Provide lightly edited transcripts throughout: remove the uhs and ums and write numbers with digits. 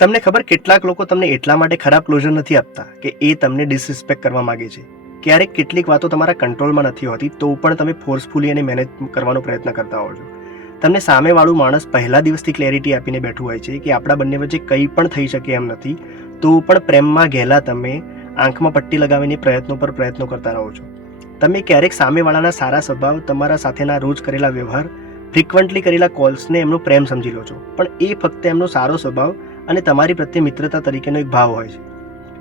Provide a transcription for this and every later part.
તમને ખબર કેટલાક લોકો તમને એટલા માટે ખરાબ ક્લોઝર નથી આપતા કે એ તમને ડિસરિસ્પેક્ટ કરવા માંગે છે. ક્યારેક કેટલીક વાતો તમારા કંટ્રોલમાં નથી હોતી તો પણ તમે ફોર્સફુલી એને મેનેજ કરવાનો પ્રયત્ન કરતા હો છો. તમને સામેવાળું માણસ પહેલા દિવસથી ક્લેરિટી આપીને બેઠું હોય છે કે આપણા બંને વચ્ચે કંઈ પણ થઈ શકે એમ નથી, તો પણ પ્રેમમાં ઘેલા તમે આંખમાં પટ્ટી લગાવીને પ્રયત્નો પર પ્રયત્નો કરતા રહો છો. તમે ક્યારેક સામેવાળાના સારા સ્વભાવ, તમારા સાથેના રોજ કરેલા વ્યવહાર, ફ્રિકવન્ટલી કરેલા કોલ્સને એમનો પ્રેમ સમજી લો છો, પણ એ ફક્ત એમનો સારો સ્વભાવ અને તમારી પ્રત્યે મિત્રતા તરીકેનો એક ભાવ હોય છે.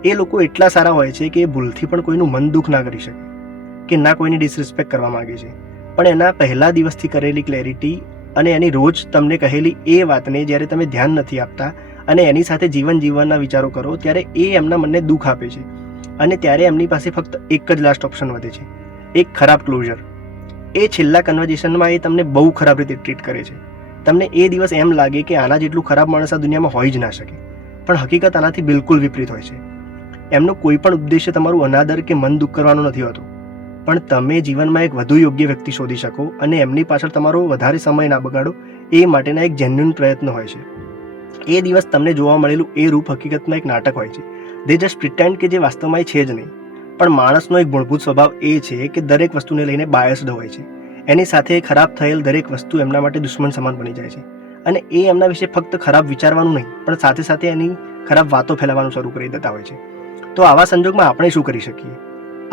એ લોકો એટલા સારા હોય છે કે એ ભૂલથી પણ કોઈનું મન દુઃખ ના કરી શકે કે ના કોઈની ડિસરિસ્પેક્ટ કરવા માંગે છે, પણ એના પહેલા દિવસથી કરેલી ક્લેરિટી અને એની રોજ તમને કહેલી એ વાતને જ્યારે તમે ધ્યાન નથી આપતા અને એની સાથે જીવન જીવવાના વિચારો કરો ત્યારે એ એમના મનને દુઃખ આપે છે અને ત્યારે એમની પાસે ફક્ત એક જ લાસ્ટ ઓપ્શન વધે છે, એક ખરાબ ક્લોઝર. એ છેલ્લા કન્વર્ઝેશનમાં એ તમને બહુ ખરાબ રીતે ટ્રીટ કરે છે. તમને એ દિવસ એમ લાગે કે આના જેટલું ખરાબ માણસ આ દુનિયામાં હોઈ જ ના શકે, પણ હકીકત આનાથી બિલકુલ વિપરીત હોય છે. એમનો કોઈ પણ ઉદ્દેશ્ય તમારું અનાદર કે મન દુઃખ કરવાનો નથી હોતો, પણ તમે જીવનમાં એક વધુ યોગ્ય વ્યક્તિ શોધી શકો અને એમની પાછળ તમારો વધારે સમય ના બગાડો એ માટેના એક જેન્યુઇન પ્રયત્ન હોય છે. એ દિવસ તમને જોવા મળેલું એ રૂપ હકીકતમાં એક નાટક હોય છે. દે જસ્ટ પ્રિટેન્ડ કે જે વાસ્તવમાં એ છે જ નહીં. પણ માણસનો એક મૂળભૂત સ્વભાવ એ છે કે દરેક વસ્તુને લઈને બાયસ્ડ હોય છે. એની સાથે ખરાબ થયેલ દરેક વસ્તુ એમના માટે દુશ્મન સમાન બની જાય છે અને એ એમના વિશે ફક્ત ખરાબ વિચારવાનું નહીં, પણ સાથે સાથે એની ખરાબ વાતો ફેલાવવાનું શરૂ કરી દેતા હોય છે. તો આવા સંજોગમાં આપણે શું કરી શકીએ?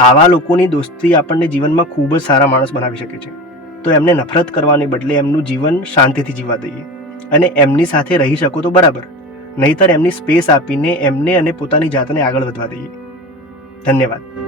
આવા લોકોની દોસ્તી આપણને જીવનમાં ખૂબ જ સારા માણસ બનાવી શકે છે. તો એમને નફરત કરવાને બદલે એમનું જીવન શાંતિથી જીવવા દઈએ અને એમની સાથે રહી શકો તો બરાબર, નહીંતર એમની સ્પેસ આપીને એમને અને પોતાની જાતને આગળ વધવા દઈએ. ધન્યવાદ.